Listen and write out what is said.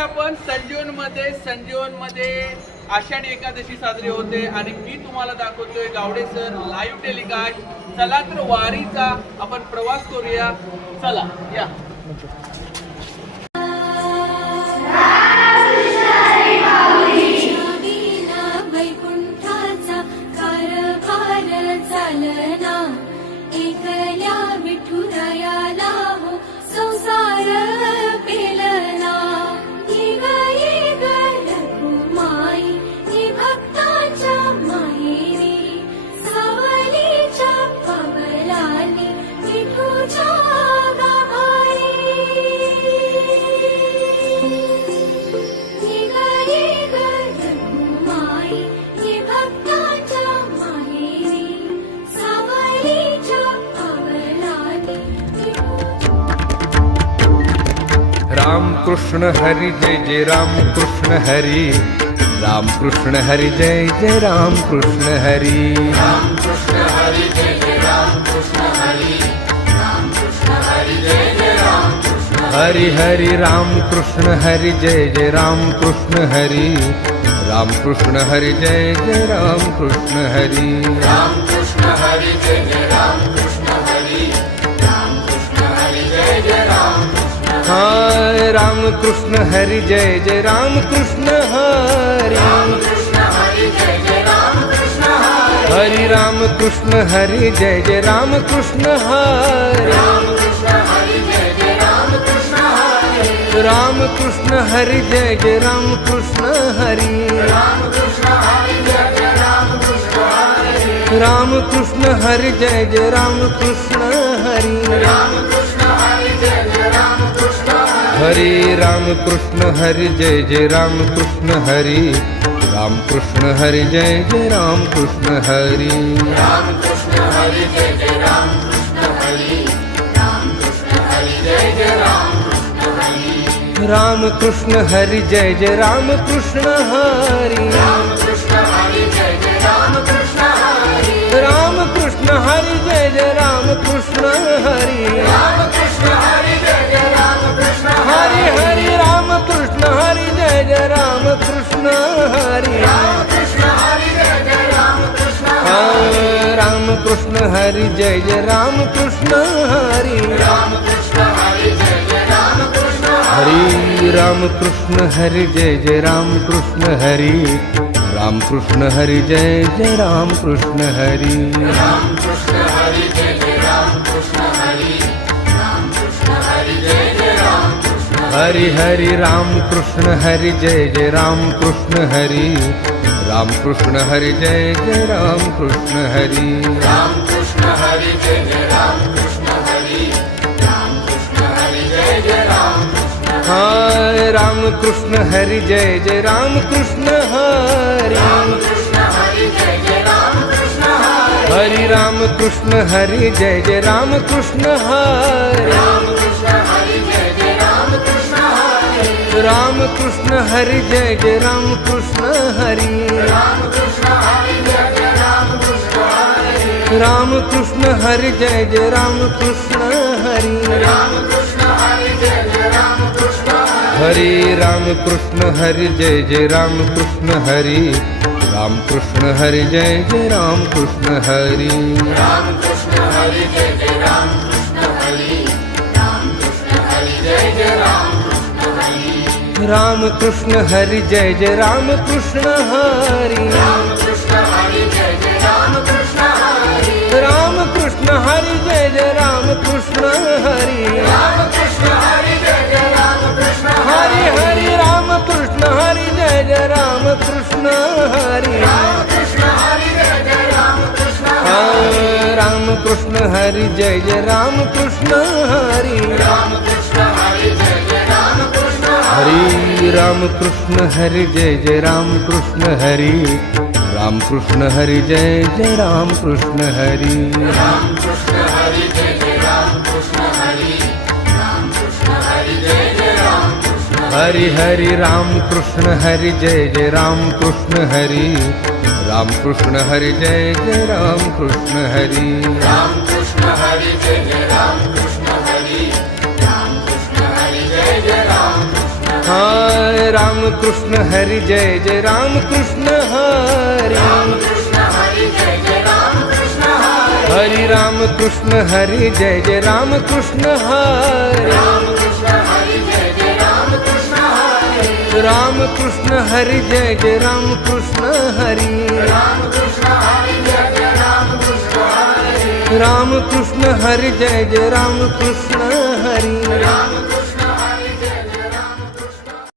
आपण संजीवनमध्ये आषाढी एकादशी साजरी होते आणि मी तुम्हाला दाखवतोय गावडे सर लाईव्ह टेलिकास्ट. चला तर वारीचा आपण प्रवास करूया. चला या. राम कृष्ण हरी जय जय राम कृष्ण हरी. राम कृष्ण हरी जय जय राम कृष्ण हरी. राम कृष्ण हरी जय जय राम कृष्ण हरी. राम कृष्ण हरी जय जय राम कृष्ण हरि हरि राम कृष्ण हरि जय जय राम कृष्ण हरी. राम कृष्ण हरि जय जय राम कृष्ण हरी. राम कृष्ण हरी जय जय राम कृष्ण हरी. राम कृष्ण हरी जय जय राम हाय राम कृष्ण हरि जय जय राम कृष्ण हरी. राम कृष्ण हरी जय जय राम कृष्ण हरी. हरि राम कृष्ण हरि जय जय राम कृष्ण हरी. राम कृष्ण हरी जय जय राम कृष्ण हरी. राम कृष्ण हरि जय जय राम कृष्ण हरी. राम कृष्ण हरी जय जय राम कृष्ण हरी. राम कृष्ण हरि जय जय राम कृष्ण हरी. राम कृष्ण हरी जय जय राम कृष्ण हरी. हरि राम कृष्ण हरि जय जय राम कृष्ण हरी. राम कृष्ण हरि जय जय राम कृष्ण हरी. राम कृष्ण हरी जय जय राम कृष्ण हरी. राम कृष्ण हरी जय जय राम कृष्ण हरी. राम कृष्ण हरि जय जय राम कृष्ण हरी. राम कृष्ण हरी जय जय राम कृष्ण हरी. राम कृष्ण हरि जय जय राम कृष्ण हरी. राम कृष्ण हरी जय जय राम कृष्ण हरि हरि राम कृष्ण हरि जय जय राम कृष्ण हरी. राम कृष्ण हरी जय जय राम कृष्ण हरी. राम कृष्ण हरि जय जय राम कृष्ण हरी. राम कृष्ण हरी जय जय राम कृष्ण हरि राम कृष्ण हरि जय जय राम कृष्ण हरी. राम कृष्ण हरि जय जय राम कृष्ण हरी. राम कृष्ण हरी जय जय राम कृष्ण हरी. राम कृष्ण हरी जय जय राम कृष्ण हरि हरि राम कृष्ण हरि जय जय राम कृष्ण हरी. राम कृष्ण हरि जय जय राम कृष्ण हरी. राम कृष्ण हरी जय जय राम कृष्ण हरी. राम कृष्ण हरी जय जय राम कृष्ण हाय राम कृष्ण हरि जय जय राम कृष्ण हरी. राम कृष्ण हरी जय जय राम कृष्ण हरी. हरि राम कृष्ण हरि जय जय राम कृष्ण हरी. राम कृष्ण हरी जय जय राम कृष्ण हरी. राम कृष्ण हरि जय जय राम कृष्ण हरी. राम कृष्ण हरी जय जय राम कृष्ण हरी. राम कृष्ण हरि जय जय राम कृष्ण हरी. राम कृष्ण हरी जय जय राम कृष्ण हरी. हरि राम कृष्ण हरि जय जय राम कृष्ण हरी. राम कृष्ण हरि जय जय राम कृष्ण हरी. राम कृष्ण हरी जय जय राम कृष्ण हरी. राम कृष्ण हरी जय जय राम कृष्ण हरी. राम कृष्ण हरि जय जय राम कृष्ण हरी. राम कृष्ण हरी जय जय राम कृष्ण हरी. राम कृष्ण हरि जय जय राम कृष्ण हरी. राम कृष्ण हरी जय जय राम कृष्ण हरि हरि राम कृष्ण हरि जय जय राम कृष्ण हरी. राम कृष्ण हरी जय जय राम कृष्ण राम कृष्ण हरि जय जय राम कृष्ण हरी. राम कृष्ण हरी जय जय राम कृष्ण हरि राम कृष्ण हरि जय जय राम कृष्ण हरी. राम कृष्ण हरि जय जय राम कृष्ण हरी. राम कृष्ण हरी जय जय राम कृष्ण हरी. राम कृष्ण हरी जय जय राम कृष्ण हरि हरि राम कृष्ण हरि जय जय राम कृष्ण हरी. राम कृष्ण हरि जय जय राम कृष्ण हरी. राम कृष्ण हरी जय जय राम कृष्ण हरी. राम कृष्ण हरी जय जय राम कृष्ण हाय राम कृष्ण हरी जय जय राम कृष्ण हरी राम कृष्ण हरि जय जय राम कृष्ण हरि हरि राम कृष्ण हरी जय जय राम कृष्ण हरी राम कृष्ण हरि जय जय राम कृष्ण हरि राम कृष्ण हरी जय जय राम कृष्ण हरी राम कृष्ण हरि जय जय राम कृष्ण हरि राम कृष्ण हरी जय जय राम कृष्ण हरी राम